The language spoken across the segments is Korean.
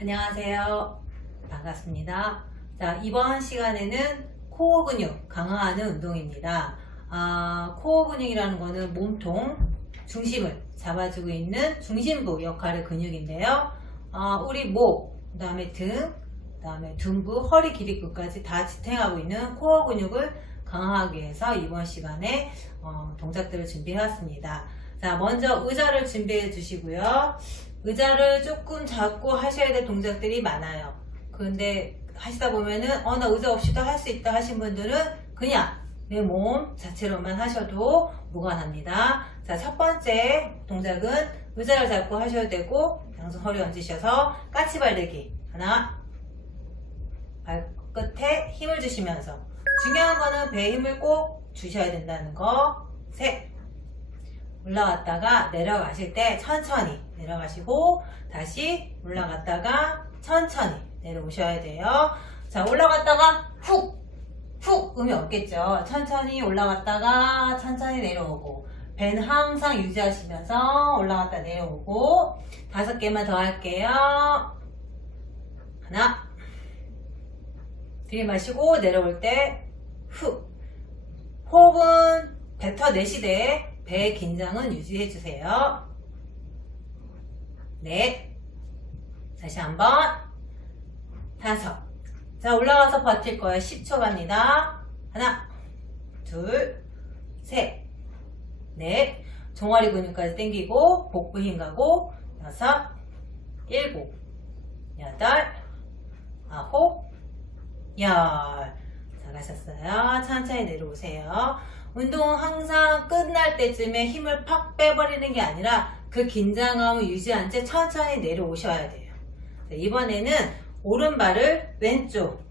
안녕하세요. 반갑습니다. 자, 이번 시간에는 코어 근육 강화하는 운동입니다. 아, 코어 근육이라는 거는 몸통 중심을 잡아주고 있는 중심부 역할의 근육인데요. 아, 우리 목, 그 다음에 등, 그 다음에 둔부, 허리 길이 끝까지 다 지탱하고 있는 코어 근육을 강화하기 위해서 이번 시간에 어, 동작들을 준비해왔습니다. 자, 먼저 의자를 준비해 주시고요. 의자를 조금 잡고 하셔야 될 동작들이 많아요. 그런데 하시다 보면은 어 나 의자 없이도 할 수 있다 하신 분들은 그냥 내 몸 자체로만 하셔도 무관합니다. 자, 첫 번째 동작은 의자를 잡고 하셔야 되고 양손 허리 얹으셔서 까치발대기 하나 발끝에 힘을 주시면서 중요한 거는 배에 힘을 꼭 주셔야 된다는 거. 셋 올라갔다가 내려가실 때 천천히 내려가시고 다시 올라갔다가 천천히 내려오셔야 돼요. 자, 올라갔다가 훅! 훅! 음이 없겠죠. 천천히 올라갔다가 천천히 내려오고 배는 항상 유지하시면서 올라갔다 내려오고 다섯 개만 더 할게요. 하나 들이마시고 내려올 때 훅! 호흡은 뱉어내시되 배의 긴장은 유지해주세요. 넷. 다시 한 번. 다섯. 자, 올라가서 버틸 거예요. 10초 갑니다. 하나, 둘, 셋, 넷. 종아리 근육까지 당기고, 복부 힘 가고, 여섯, 일곱, 여덟, 열. 잘하셨어요. 천천히 내려오세요. 운동 항상 끝날 때쯤에 힘을 팍 빼버리는 게 아니라 그 긴장감을 유지한 채 천천히 내려오셔야 돼요. 자, 이번에는 오른발을 왼쪽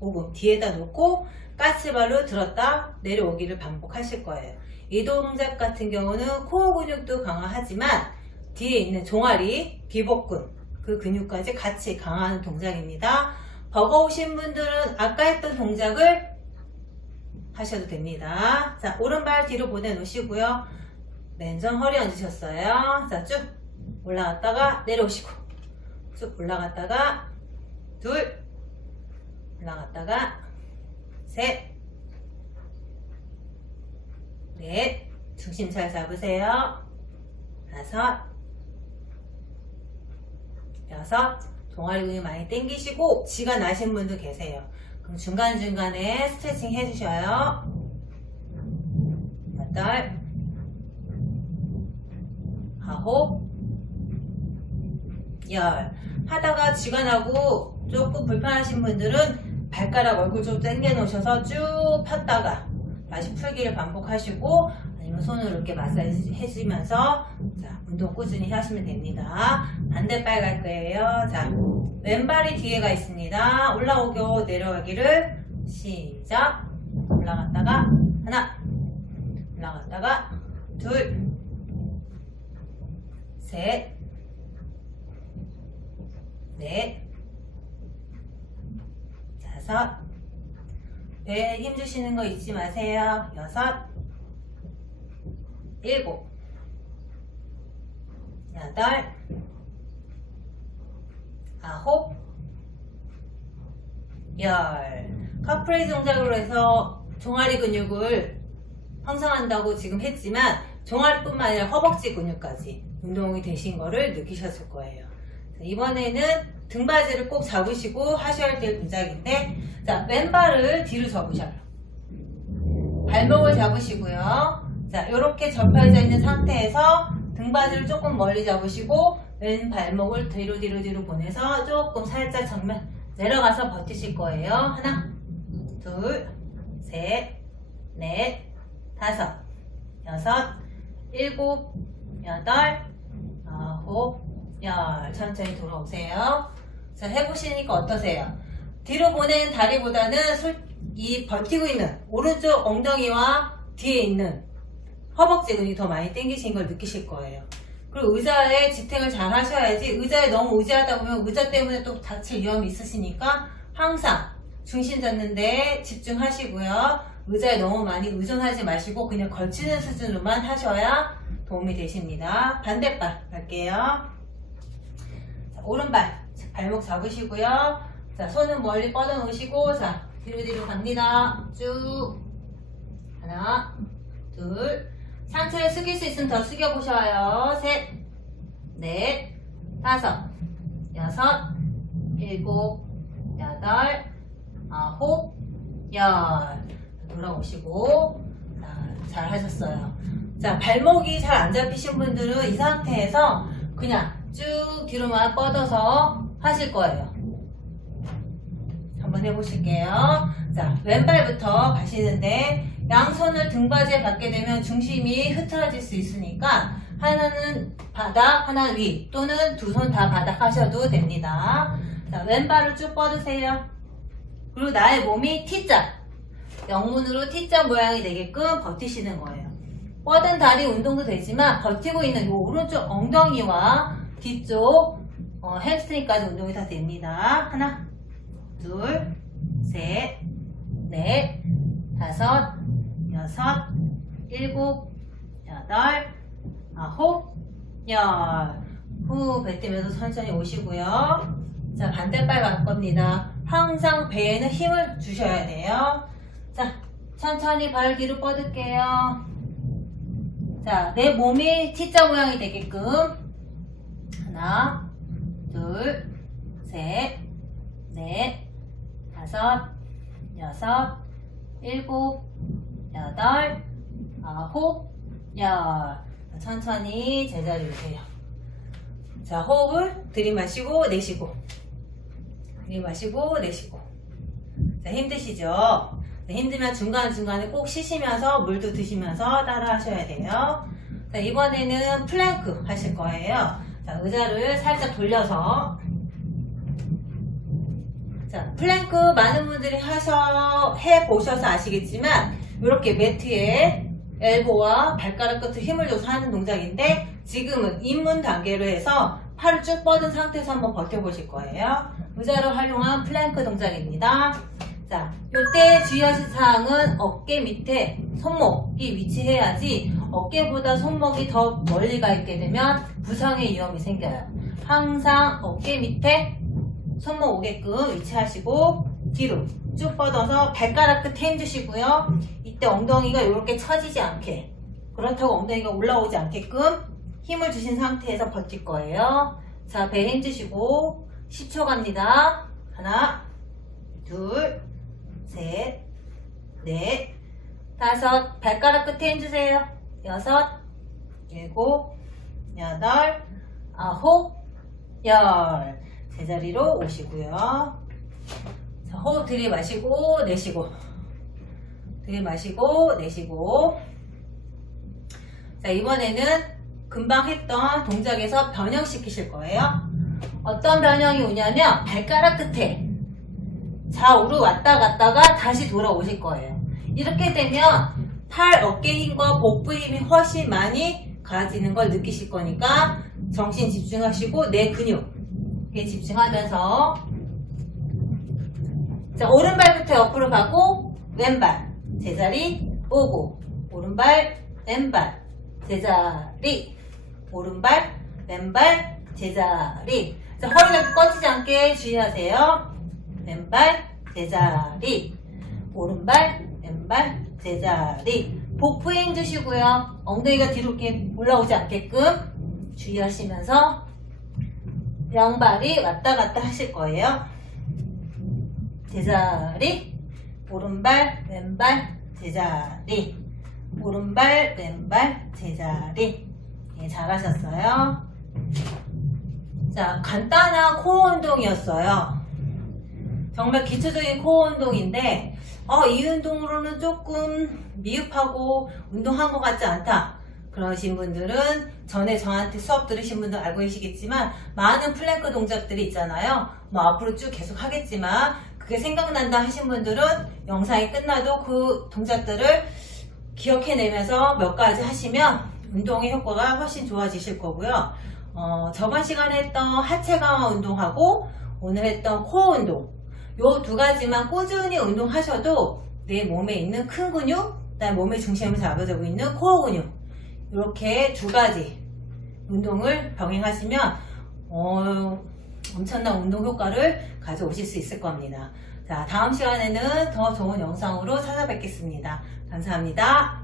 오금 뒤에다 놓고 까치발로 들었다 내려오기를 반복하실 거예요. 이 동작 같은 경우는 코어 근육도 강화하지만 뒤에 있는 종아리, 비복근 그 근육까지 같이 강화하는 동작입니다. 버거우신 분들은 아까 했던 동작을 하셔도 됩니다. 자, 오른발 뒤로 보내놓으시고요. 맨손 허리 얹으셨어요. 자, 쭉 올라갔다가 내려오시고 쭉 올라갔다가 둘 올라갔다가 셋 넷, 중심 잘 잡으세요. 다섯 여섯 종아리 근육 많이 당기시고 지가 나신 분도 계세요. 그럼 중간중간에 스트레칭 해주셔요. 여덟, 아홉, 열. 하다가 쥐가 나고 조금 불편하신 분들은 발가락 얼굴 좀 당겨 놓으셔서 쭉 폈다가 다시 풀기를 반복하시고 아니면 손으로 이렇게 마사지 해주면서 자, 운동 꾸준히 하시면 됩니다. 반대발 갈 거예요. 자, 왼발이 뒤에가 있습니다. 올라오고 내려가기를 시작. 올라갔다가 하나, 올라갔다가 둘, 셋, 넷, 다섯, 배에 힘 주시는 거 잊지 마세요. 여섯, 일곱, 여덟, 아홉, 열. 카프레이즈 동작으로 해서 종아리 근육을 형성한다고 지금 했지만 종아리뿐만 아니라 허벅지 근육까지 운동이 되신 거를 느끼셨을 거예요. 자, 이번에는 등받이를 꼭 잡으시고 하셔야 될 동작인데 자 왼발을 뒤로 접으셔요. 발목을 잡으시고요. 자 이렇게 접혀져 있는 상태에서 등받이를 조금 멀리 잡으시고 왼 발목을 뒤로 뒤로 뒤로 보내서 조금 살짝 정면 내려가서 버티실 거예요. 하나, 둘, 셋, 넷, 다섯, 여섯, 일곱, 여덟, 아홉, 열. 천천히 돌아오세요. 자, 해보시니까 어떠세요? 뒤로 보낸 다리보다는 솔- 이 버티고 있는 오른쪽 엉덩이와 뒤에 있는 허벅지 근육이 더 많이 당기신 걸 느끼실 거예요. 그리고 의자에 지탱을 잘 하셔야지 의자에 너무 의지하다 보면 의자 때문에 또 다칠 위험이 있으시니까 항상 중심 잡는 데 집중하시고요. 의자에 너무 많이 의존하지 마시고 그냥 걸치는 수준으로만 하셔야 도움이 되십니다. 반대발 갈게요. 자, 오른발 자, 발목 잡으시고요. 자, 손은 멀리 뻗어 놓으시고 자, 뒤로 뒤로 갑니다. 쭉 하나, 둘, 상체를 숙일 수 있으면 더 숙여 보셔요. 셋, 넷, 다섯, 여섯, 일곱, 여덟, 아홉, 열. 돌아오시고 자, 잘 하셨어요. 자, 발목이 잘 안 잡히신 분들은 이 상태에서 그냥 쭉 뒤로만 뻗어서 하실 거예요. 한번 해보실게요. 자, 왼발부터 가시는데 양손을 등받이에 받게 되면 중심이 흐트러질 수 있으니까 하나는 바닥, 하나 위 또는 두 손 다 바닥 하셔도 됩니다. 자, 왼발을 쭉 뻗으세요. 그리고 나의 몸이 T자, 영문으로 T자 모양이 되게끔 버티시는 거예요. 뻗은 다리 운동도 되지만 버티고 있는 이 오른쪽 엉덩이와 뒤쪽 어, 햄스트링까지 운동이 다 됩니다. 하나, 둘, 셋, 넷, 다섯, 여섯, 일곱, 여덟, 아홉, 열. 후 뱉으면서 천천히 오시고요. 자, 반대발 갈 겁니다. 항상 배에는 힘을 주셔야 돼요. 자, 천천히 발 뒤로 뻗을게요. 자, 내 몸이 T자 모양이 되게끔 하나, 둘, 셋, 넷, 다섯, 여섯, 일곱, 여덟, 아홉, 열. 천천히 제자리 오세요. 자, 호흡을 들이마시고 내쉬고. 들이마시고 내쉬고. 자, 힘드시죠? 네, 힘들면 중간중간에 꼭 쉬시면서 물도 드시면서 따라 하셔야 돼요. 자, 이번에는 플랭크 하실 거예요. 자, 의자를 살짝 돌려서 자, 플랭크 많은 분들이 하셔, 해 보셔서 아시겠지만, 이렇게 매트에 엘보와 발가락 끝에 힘을 줘서 하는 동작인데, 지금은 입문 단계로 해서 팔을 쭉 뻗은 상태에서 한번 버텨보실 거예요. 의자를 활용한 플랭크 동작입니다. 자, 이때 주의하실 사항은 어깨 밑에 손목이 위치해야지 어깨보다 손목이 더 멀리 가 있게 되면 부상의 위험이 생겨요. 항상 어깨 밑에 손목 오게끔 위치하시고 뒤로 쭉 뻗어서 발가락 끝에 힘주시고요. 이때 엉덩이가 이렇게 처지지 않게 그렇다고 엉덩이가 올라오지 않게끔 힘을 주신 상태에서 버틸 거예요. 자, 배 힘주시고 10초 갑니다. 하나, 둘, 셋, 넷, 다섯, 발가락 끝에 힘주세요. 여섯, 일곱, 여덟, 아홉, 열. 제자리로 오시고요. 자, 호흡 들이마시고 내쉬고 들이마시고 내쉬고 자 이번에는 금방 했던 동작에서 변형시키실 거예요. 어떤 변형이 오냐면 발가락 끝에 좌우로 왔다 갔다가 다시 돌아오실 거예요. 이렇게 되면 팔, 어깨 힘과 복부 힘이 훨씬 많이 가지는 걸 느끼실 거니까 정신 집중하시고 내 근육에 집중하면서 자 오른발부터 옆으로 가고 왼발 제자리 오고 오른발 왼발 제자리. 오른발 왼발 제자리. 자 허리가 꺼지지 않게 주의하세요. 왼발 제자리. 오른발 왼발 제자리. 복부 힘 주시고요. 엉덩이가 뒤로 이렇게 올라오지 않게끔 주의하시면서 양발이 왔다 갔다 하실 거예요. 제자리 오른발 왼발 제자리. 오른발 왼발 제자리. 예, 잘하셨어요. 자 간단한 코어 운동이었어요. 정말 기초적인 코어 운동인데 어, 이 운동으로는 조금 미흡하고 운동한 것 같지 않다. 그러신 분들은 전에 저한테 수업 들으신 분들 알고 계시겠지만 많은 플랭크 동작들이 있잖아요. 뭐 앞으로 쭉 계속 하겠지만 그게 생각난다 하신 분들은 영상이 끝나도 그 동작들을 기억해내면서 몇 가지 하시면 운동의 효과가 훨씬 좋아지실 거고요. 어, 저번 시간에 했던 하체 강화 운동하고 오늘 했던 코어 운동 요 두 가지만 꾸준히 운동하셔도 내 몸에 있는 큰 근육, 그다음 몸의 중심을 잡아주고 있는 코어 근육 이렇게 두 가지 운동을 병행하시면 어, 엄청난 운동 효과를 가져오실 수 있을 겁니다. 자, 다음 시간에는 더 좋은 영상으로 찾아뵙겠습니다. 감사합니다.